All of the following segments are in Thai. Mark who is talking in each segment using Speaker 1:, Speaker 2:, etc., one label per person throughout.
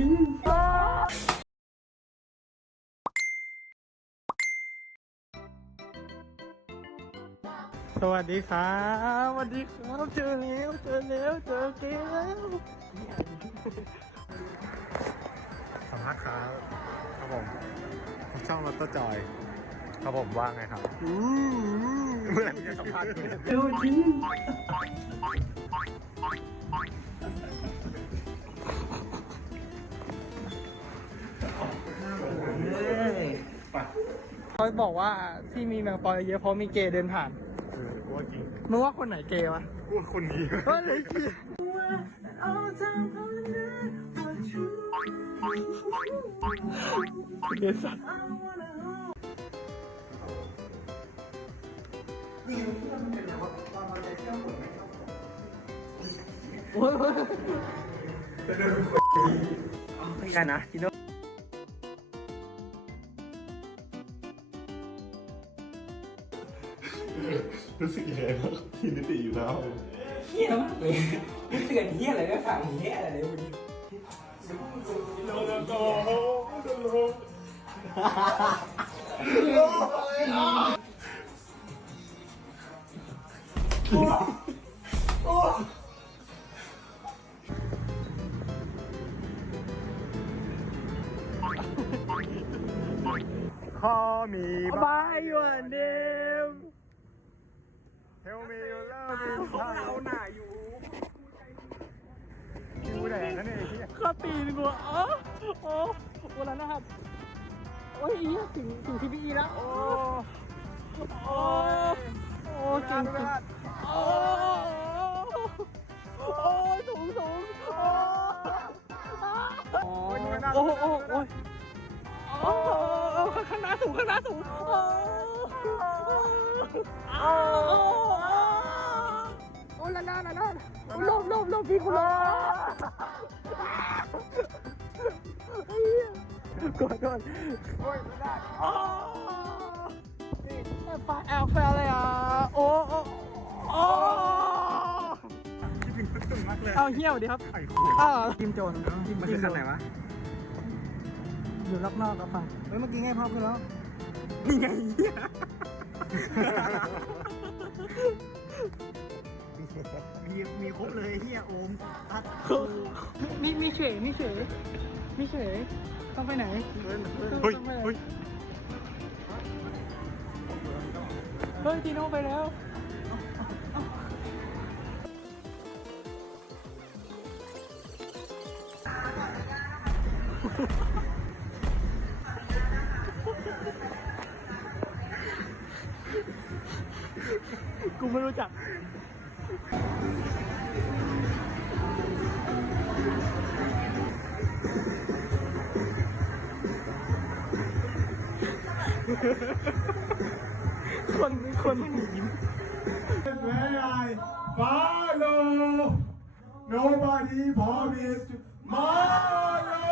Speaker 1: สวัสดีครับสวัสดีครับเจอแล้วเจอแล้วเจอเกแล้ว
Speaker 2: สัมภาษณ์ครับครับผมช่องรถตัวจอยครับผมว่าไงครับเมื่อไหร่จะสัมภาษณ์กูเนี่ย
Speaker 1: เร็วจริงเขาบอกว่าที่มีแมงปอเยอะเพราะมีเกย์เดินผ่าน
Speaker 2: เออกูว่าจริง
Speaker 1: มึงว่าคนไหนเกย์วะ
Speaker 2: กูว่าคนนี้
Speaker 1: ก็เลยเกย์เกย์สัตว์โอ้ยโอ้ยไม่กันนะจิโน่
Speaker 2: รู้สึกยังไงบ้างที่นิติอยู่แล้ว
Speaker 3: เฮี้ยมากเลยไม่เตือนเฮี้ยอะไรก็ฟังเฮี้ยอะไรเลยวันนี้
Speaker 2: คอมี
Speaker 1: บายยูอันเดม
Speaker 2: เทลมีอยู่ แล้วมี
Speaker 3: พวกเราหน่าอยู่
Speaker 2: คิวแดงนะเนี่ยไอ้เหี้ย
Speaker 1: ข้าตีนกูอ๋อโอ้โอ้แล้วนะครับโอ้ยถึงถึงทีพีแล้ว โอ้โอ้โอ้จริงจริงโอ้โอ้สูงสูงโอ้โอ้โอ้โอ้โอ้โอ้ข้างหน้าสูงข้างหน้าสูงโอ้โอ้ ละล่าละล่าลบลบลบพี่กูลบกดก่อนโอ้ยไม่ได้โอ้แฟ้าแอบแฟเลยอะ โอ้โอ้โอ้
Speaker 2: คิดถึงตึงมากเลย
Speaker 1: เอาเหี้ยวดิครับ
Speaker 2: ไอ้คุย
Speaker 1: อ้าวทีมโจรทีม
Speaker 2: มัน
Speaker 1: ที
Speaker 2: คือ
Speaker 1: ม
Speaker 2: คันไหนวะ
Speaker 1: อยู่รอบนอกกับฟังเฮ้ยเมื่อกี้ไงภาพขึ้นแล้ว
Speaker 2: นี่ไง ครบเลยเฮียโอมอัด
Speaker 1: มีมีเฉยมีเฉยมีเฉยต้องไปไหน
Speaker 2: เฮ้ย
Speaker 1: ต้อง
Speaker 2: เฮ้ย
Speaker 1: ต้องไปไหน
Speaker 2: เฮ้ย
Speaker 1: เฮ้ยทีโน่ไปแล้ว กูไม่รู้จัก คนคนไม่มียิ้ม
Speaker 4: Where I follow, nobody promised tomorrow.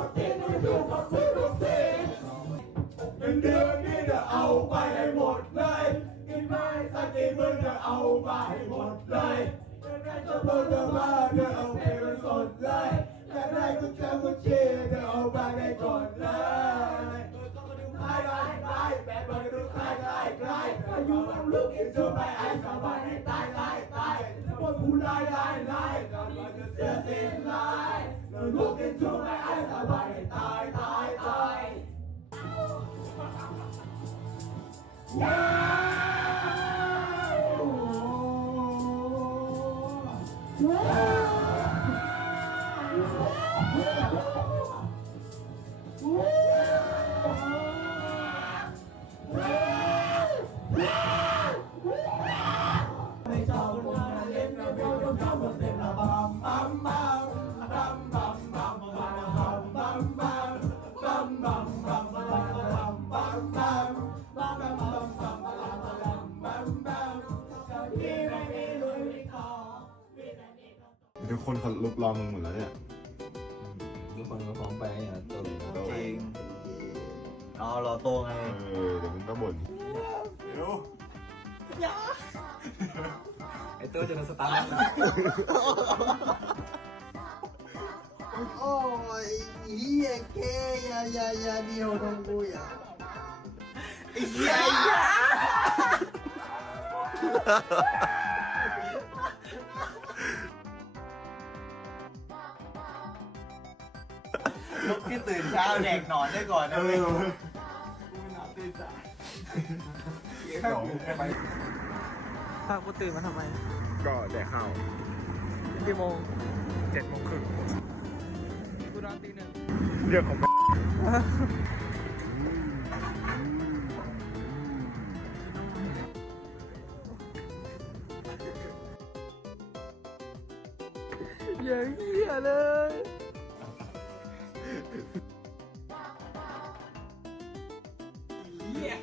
Speaker 4: ไอ้ไปสดตีไม่อยู่กับมือลูกศิษย์เงินเดือนนี่จะเอาไปให้หมดเลยกินไม่สักกี่มื้อจะเอาไปให้หมดเลยเงินได้ก็เพิ่มเติมมาเธอเอาไปเป็นสดเลยแต่ได้ก็เจอก็เชียร์เธอเอาไปให้กดเลยเออต้องมดูคลยคลายคลายแบดบอลก็ดูคลายคลายคลายถ้าอยู่กับลูกอีกจะไปไอ้สบายให้ตายตายตายจะปวดผู้ลายลายลายก่อนมันจะเสียสิ้นล ไค
Speaker 5: นเขาลุกรอมึงหมดแล้วเนี่ย
Speaker 6: ทุกคนก็พร้อมไปอะตัว
Speaker 7: จริงอ๋อรอโตไง
Speaker 5: เออเดี๋ยวมึงก็บ่นเร็ว
Speaker 6: ไอ้ตัวจะโดนสตาร์ทแล้ว
Speaker 7: โอ้ยเฮียเคอย่าอย่าอย่าเดียวของกูอย่าไอ้เหี้ย ลุกที่ตื่นเช้าแดกหนอนได้ก่อน
Speaker 5: เอ
Speaker 7: นะเว้ย
Speaker 5: อ
Speaker 1: พากูตื่นมาทำไม
Speaker 2: ก็แดกข้าว
Speaker 1: กี่โมง
Speaker 2: เจ็ดโมงครึ่ง
Speaker 1: กูนอนตีหนึ่ง
Speaker 2: เรื่องของแม่
Speaker 1: อย่างเหี้ยเลย
Speaker 7: อะ